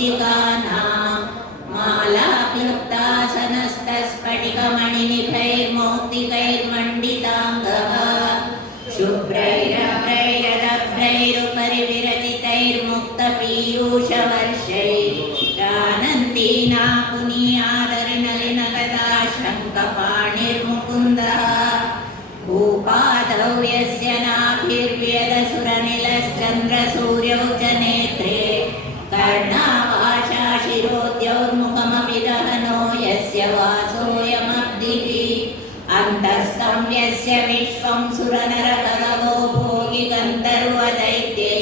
tita विश्वं सुरनरकगो भोगि गन्धर्वदैत्यै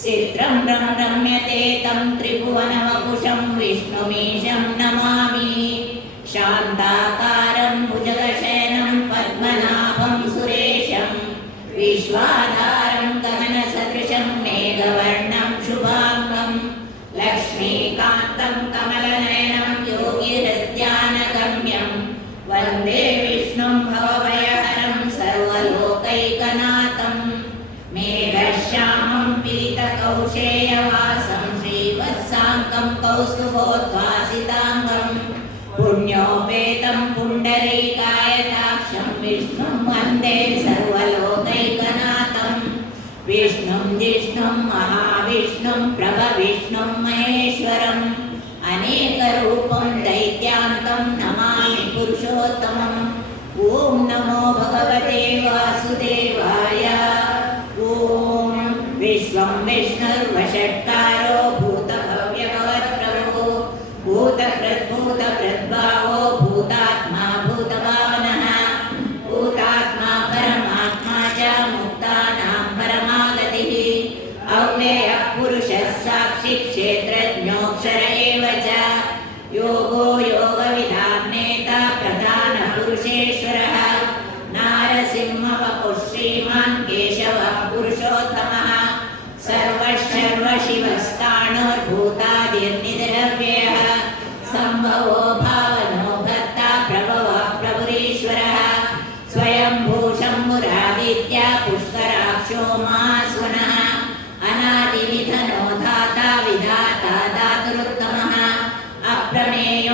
चित्रं रं रम्यते तं त्रिभुवनवपुषं विष्णुमीशम् कौस्तुभोद्भासिताङ्गं पुण्योपेतं पुण्डरीकायताक्षं विष्णुं वन्दे सर्वलोकैकनाथं विष्णुं जिष्णुं महाविष्णुं प्रभविष्णुं महेश्वरम् अनेकरूपं दैत्यान्तं नमामि पुरुषोत्तमम् ॐ नमो भगवते वासुदेवाय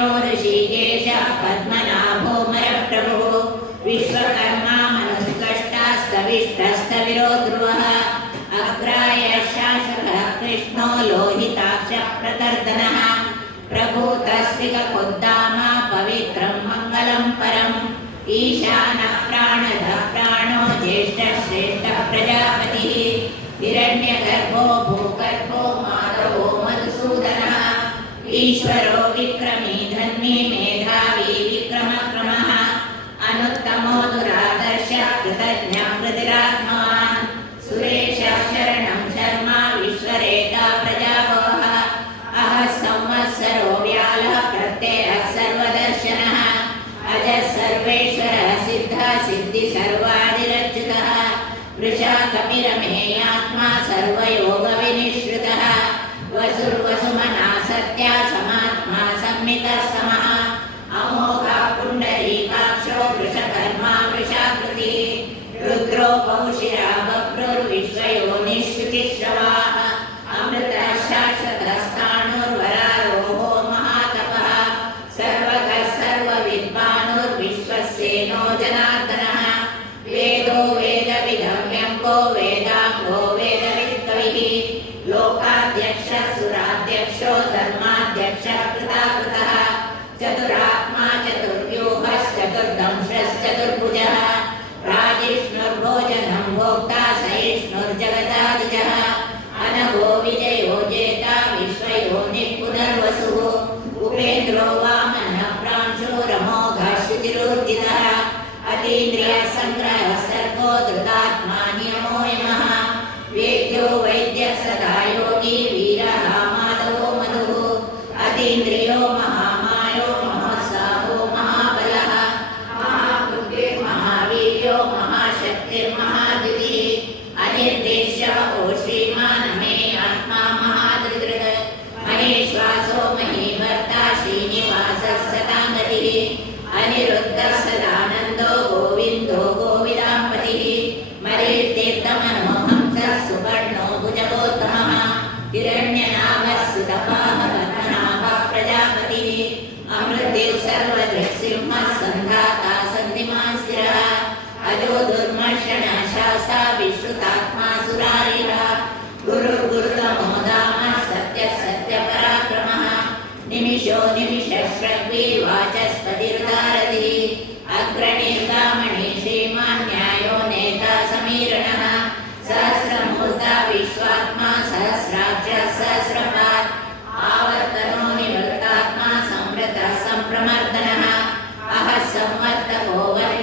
senhoras Yeah. सर्वसिंहसन्धाता सन्ति मा स्थिरः अजो दुर्मर्षणा शासा विश्रुत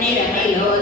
el anhelo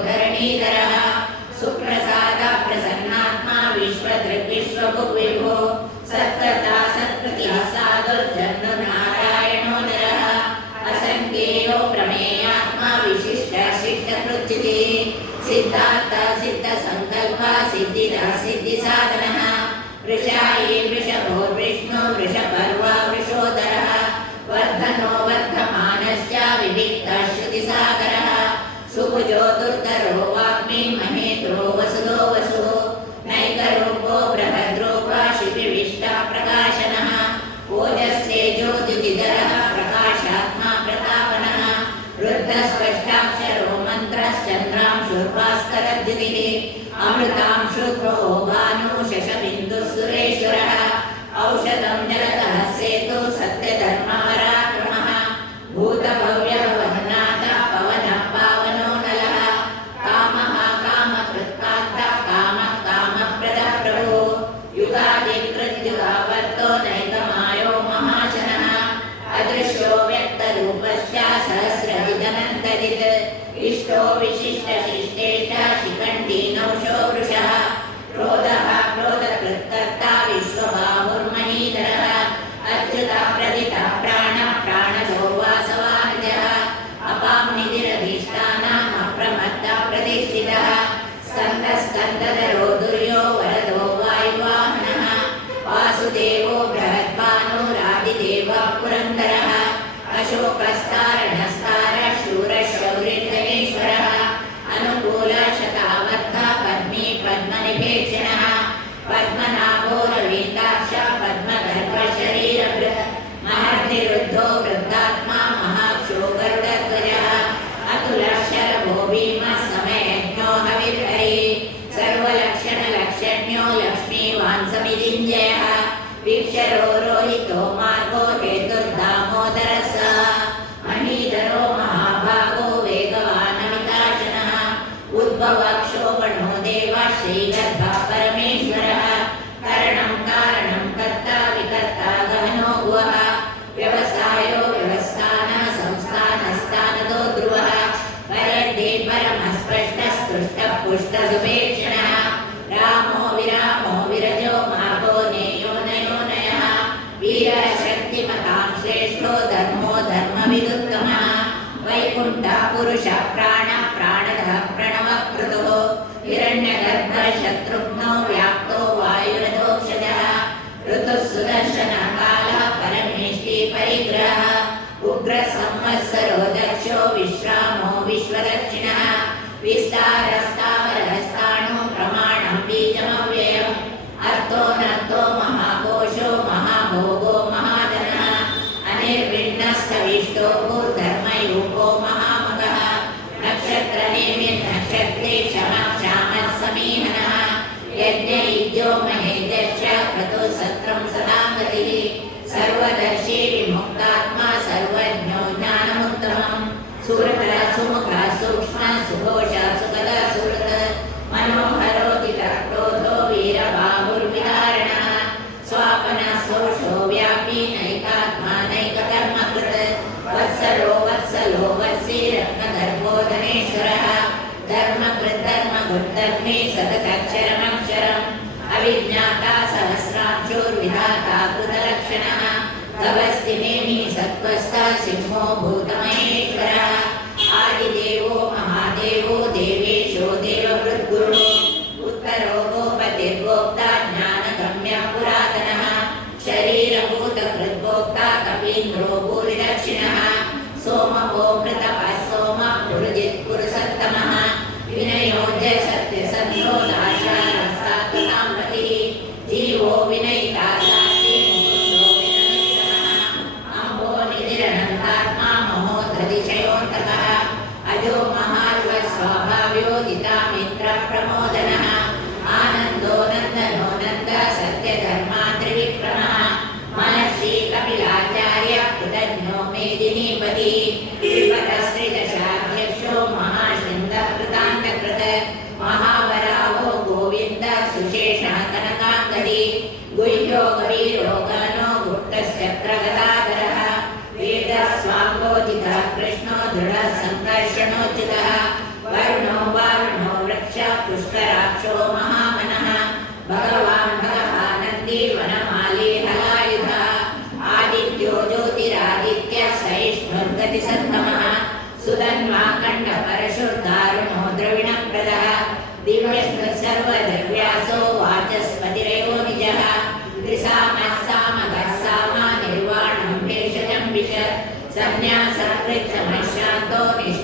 Oh. entierro. da Orixá. विधाता कृतलक्षणः तव स्तिमेमि सत्त्वस्ता सिंहो सुधन्वाकण्डपरशुर्दारुणो द्रविणप्रदः दिव्यस्तः सर्वद्रव्यासो वाचस्पतिरयो निजः त्रिसामः सामगः सामा निर्वाणं भेषजं विश संन्यासकृच्छमशान्तो निष्ठा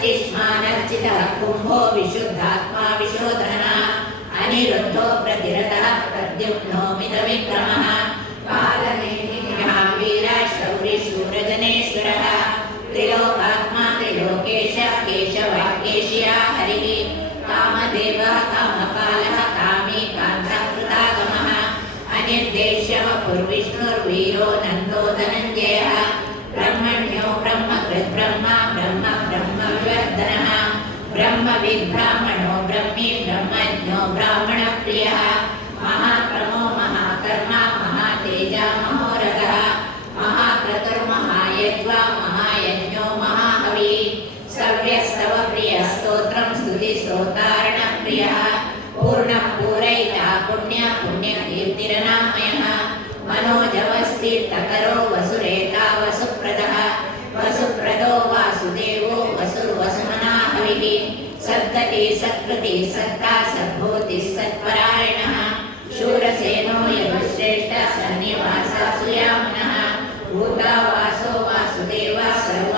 अर्चिष्मानर्चितः कुम्भो विशुद्धात्मा विशोधनः अनिरुद्धो प्रतिरतः ప్రియా పూర్ణం పూరైత పుణ్య పుణ్యకీర్తిరనామయ మనోజవస్థీర్థకరో వసురేత వసుప్రద వసుప్రదో వాసుదేవో వసుర్వసుమనా హవి సత్తతి సత్కృతి సత్తా సద్భూతి సత్పరాయణ శూరసేనో యశ్రేష్ట సన్నివాస సుయామన భూతావాసో వాసుదేవ సర్వ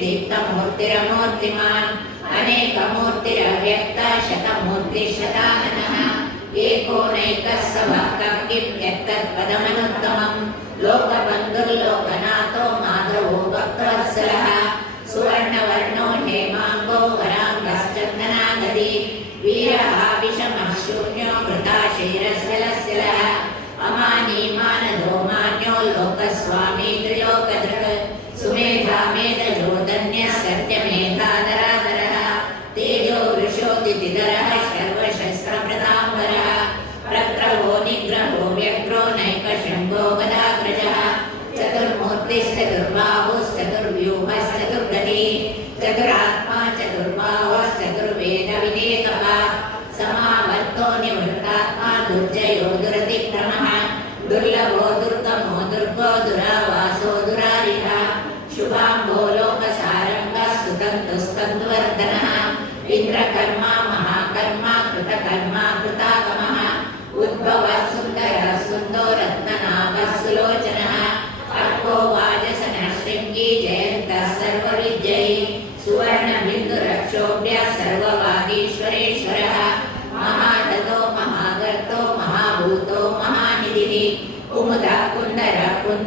దీప్తమూర్తిరమూర్తిమాన్ అనేకమూర్తిరవ్యక్త శతమూర్తి శతాననః ఏకోనైకः సభాకం కిం యత్తత్పదమనుత్తమం లోకబంధుర్లోకనాథో మాధవో భక్తవత్సలः సువర్ణవర్ణో హేమాంగో వరాంగశ్చందనాగది వీరహావిషమశూన్యో కృతాశైరస इन्द्रहो व्यक्रो नैकशृङ्गो गदाग्रजः चतुर्मूर्तिश्च दुर्वा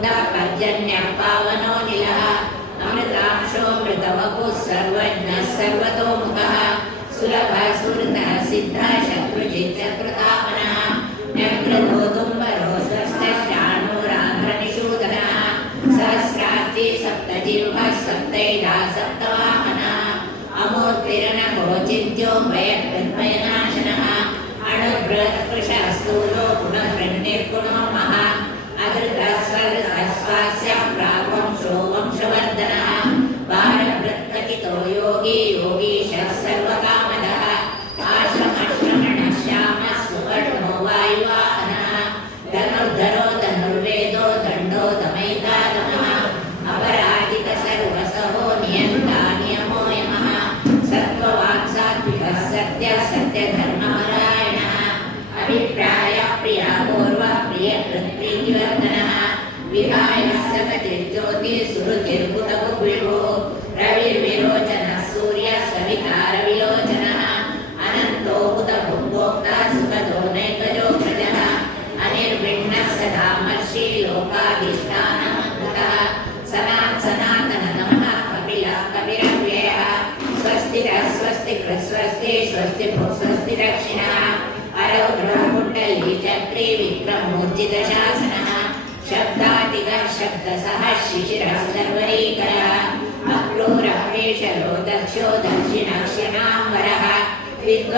पर्जन्यः पावनो निलः अमृतांशो मृतवपुः सर्वज्ञः सर्वतोमुखः सुलभः सुहृतः सिद्धः शत्रुजित् शत्रुतापनः न्यग्रदोदुम्बरो स्वस्थश्चाणूरान्ध्रनिषूदनः सहस्रार्ची सप्तजिह्वः सप्तैधा सप्तवाहनः अमूर्तिरनघो चिन्त्यो भयकृद्भयनाशनः अणुबृहत्कृशः स्थूलो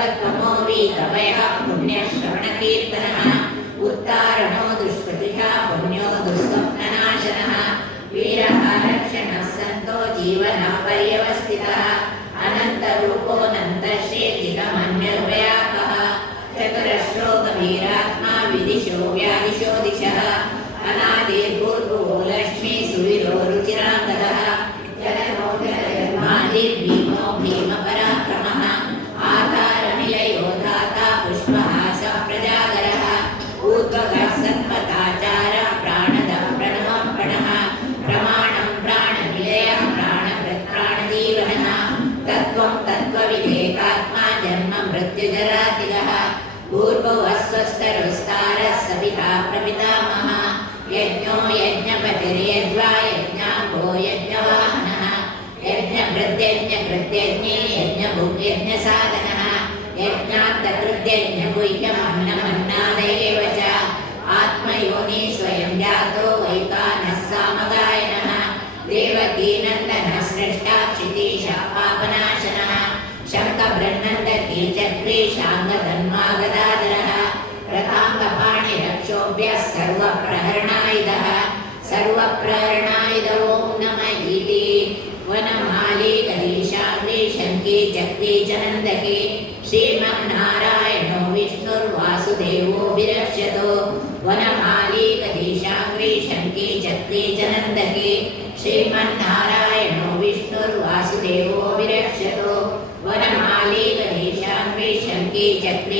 विद्वत्तमो वीतभयः पुण्यश्रवणकीर्तनः उत्तारणो तत्त्वं तत्त्वविधेकात्मा जन्म मृत्युजरातिगः भूर्भुवः स्वस्तरुस्तारः सविता प्रपितामहः यज्ञो यज्ञपतिर्यज्वा यज्ञाङ्गो यज्ञवाहनः यज्ञभृत्यज्ञकृत्यज्ञे यज्ञभुग्यज्ञसाधनः यज्ञान्तकृत्यज्ञगुह्यमन्नमन्नादयेव च आत्मयोनि स्वयं जातो वैकानः सामगायनः चक्रे शाङ्गधन्वागदाधरः रथाङ्गपाणिरक्षोभ्यः सर्वप्रहरणायुधः सर्वप्रहरणायुध ॐ नम इति वनमाली गरीशाग्रे शङ्के चक्रे च नन्दके श्रीमन्नारायणो विष्णुर्वासुदेवो विरक्षतो वनमाली शङ्के नन्दके श्रीमन्नारायणो che è